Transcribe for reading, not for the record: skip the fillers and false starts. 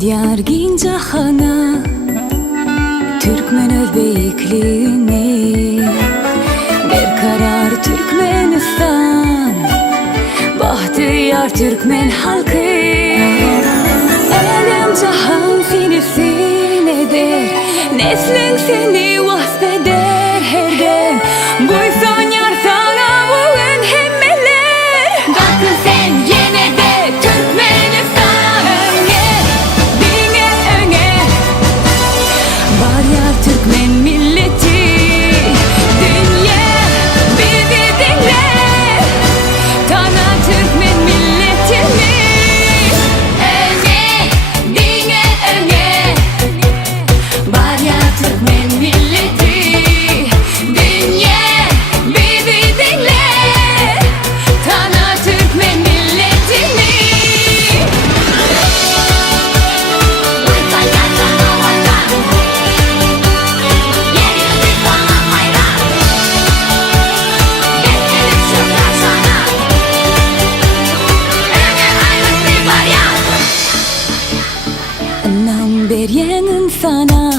diyar gincahana Türkmen özbekliğini Berkarar Türkmenistan Bahtiyar Türkmen halkı Elem cahan seni sineder Neslin seni vasfeder her dem Buysan yar sana bugün hemmeler Bakın sen yine de Türkmenistan Öne, dine öne Var yar Türkmen milleti Dünya bizi dinle Tana Türkmen milletini Öne, dine öne Var yar Türkmen milleti Dünya bizi dinle Tana Türkmen milletini Uysayan sana vatan Yenildik bana hayran Bekledik şükran sana Öne ayrık bir baryan Anam beryenin sana